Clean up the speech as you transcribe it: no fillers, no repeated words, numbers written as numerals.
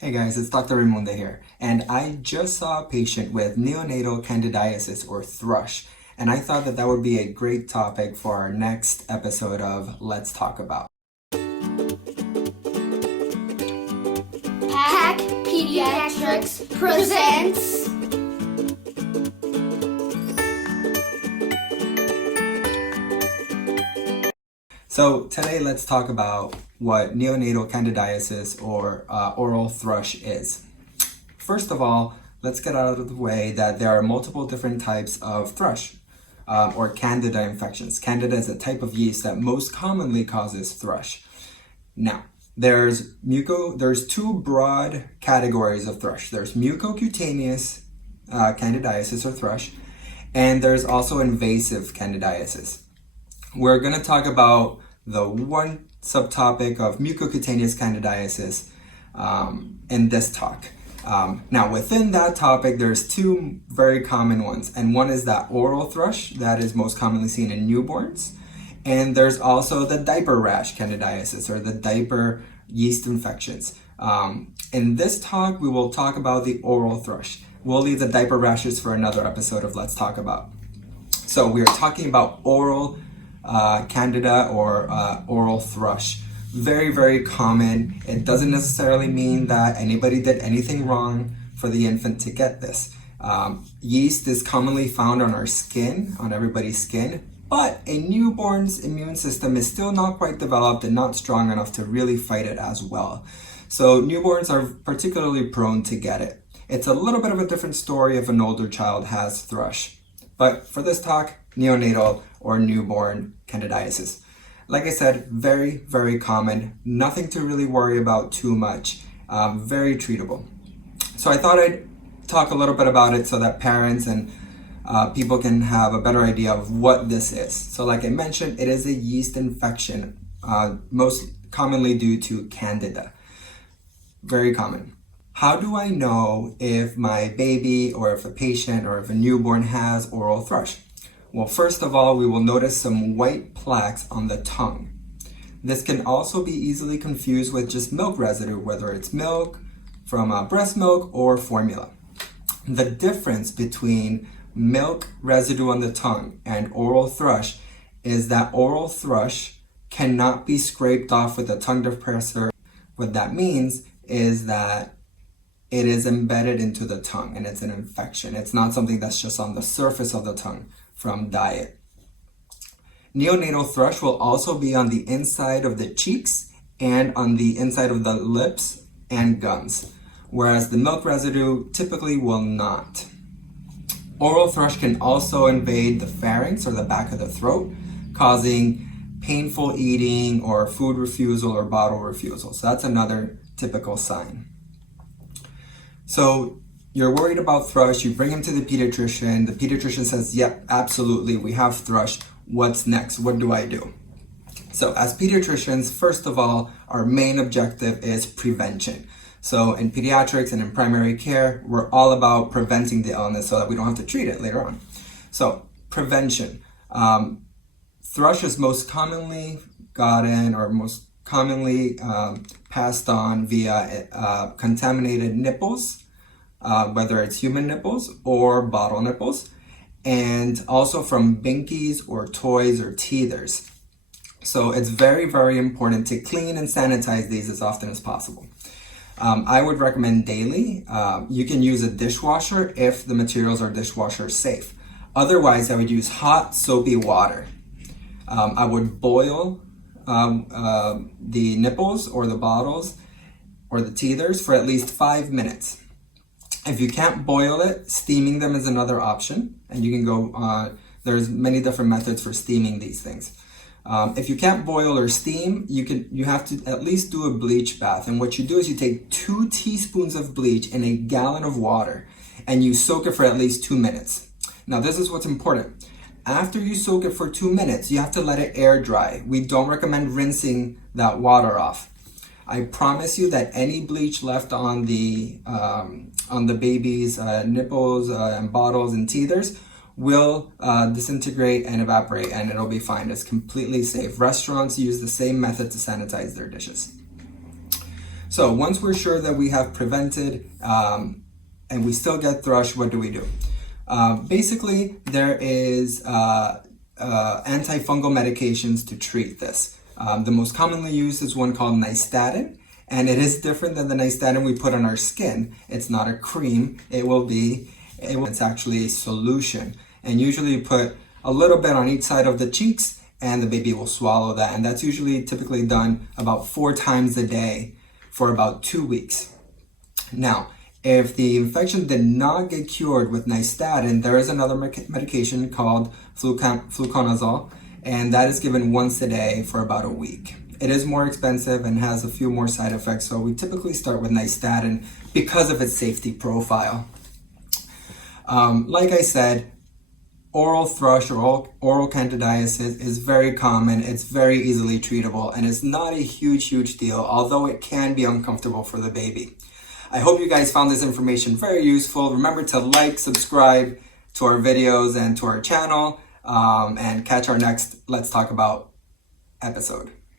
Hey guys, it's Dr. Reymunde here, and I just saw a patient with neonatal candidiasis or thrush, and I thought that that would be a great topic for our next episode of Let's Talk About. PAK Pediatrics presents So today let's talk about what neonatal candidiasis or oral thrush is. First of all, let's get out of the way that there are multiple different types of thrush or candida infections. Candida is a type of yeast that most commonly causes thrush. Now, there's two broad categories of thrush. There's mucocutaneous candidiasis or thrush, and there's also invasive candidiasis. We're going to talk about the one subtopic of mucocutaneous candidiasis in this talk. Now, within that topic, there's two very common ones, and one is that oral thrush that is most commonly seen in newborns, and there's also the diaper rash candidiasis or the diaper yeast infections. In this talk, we will talk about the oral thrush. We'll leave the diaper rashes for another episode of Let's Talk About. So we are talking about oral candida or oral thrush. Very, very common. It doesn't necessarily mean that anybody did anything wrong for the infant to get this. Yeast is commonly found on our skin, on everybody's skin, but a newborn's immune system is still not quite developed and not strong enough to really fight it as well. So newborns are particularly prone to get it. It's a little bit of a different story if an older child has thrush. But for this talk, neonatal or newborn candidiasis. Like I said, very, very common. Nothing to really worry about too much. Very treatable. So I thought I'd talk a little bit about it so that parents and people can have a better idea of what this is. So like I mentioned, it is a yeast infection, most commonly due to candida. Very common. How do I know if my baby or if a patient or if a newborn has oral thrush? Well, first of all, we will notice some white plaques on the tongue. This can also be easily confused with just milk residue, whether it's milk from breast milk or formula. The difference between milk residue on the tongue and oral thrush is that oral thrush cannot be scraped off with a tongue depressor. What that means is that it is embedded into the tongue and it's an infection. It's not something that's just on the surface of the tongue from diet. Neonatal thrush will also be on the inside of the cheeks and on the inside of the lips and gums, whereas the milk residue typically will not. Oral thrush can also invade the pharynx or the back of the throat, causing painful eating or food refusal or bottle refusal. So that's another typical sign. So you're worried about thrush, you bring him to the pediatrician says, yep, absolutely, we have thrush. What's next? What do I do? So as pediatricians, first of all, our main objective is prevention. So in pediatrics and in primary care, we're all about preventing the illness so that we don't have to treat it later on. So prevention. Thrush is most commonly gotten or most commonly passed on via contaminated nipples, whether it's human nipples or bottle nipples, and also from binkies or toys or teethers. So it's very, very important to clean and sanitize these as often as possible. I would recommend daily. You can use a dishwasher if the materials are dishwasher safe. Otherwise, I would use hot soapy water. I would boil the nipples or the bottles or the teethers for at least 5 minutes. If you can't boil it, steaming them is another option, and you can go, there's many different methods for steaming these things. If you can't boil or steam, you have to at least do a bleach bath, and what you do is you take 2 teaspoons of bleach in a gallon of water, and you soak it for at least 2 minutes. Now this is what's important. After you soak it for 2 minutes, you have to let it air dry. We don't recommend rinsing that water off. I promise you that any bleach left on the baby's nipples and bottles and teethers will disintegrate and evaporate, and it'll be fine. It's completely safe. Restaurants use the same method to sanitize their dishes. So once we're sure that we have prevented and we still get thrush, what do we do? Basically, there is antifungal medications to treat this. The most commonly used is one called nystatin, and it is different than the nystatin we put on our skin. It's not a cream. It's actually a solution, and usually you put a little bit on each side of the cheeks, and the baby will swallow that. And that's typically done about 4 times a day for about 2 weeks. Now, if the infection did not get cured with nystatin, there is another medication called fluconazole, and that is given once a day for about a week. It is more expensive and has a few more side effects, so we typically start with nystatin because of its safety profile. Like I said, oral thrush or oral candidiasis is very common. It's very easily treatable, and it's not a huge deal, although it can be uncomfortable for the baby. I hope you guys found this information very useful. Remember to like, subscribe to our videos and to our channel, and catch our next Let's Talk About episode.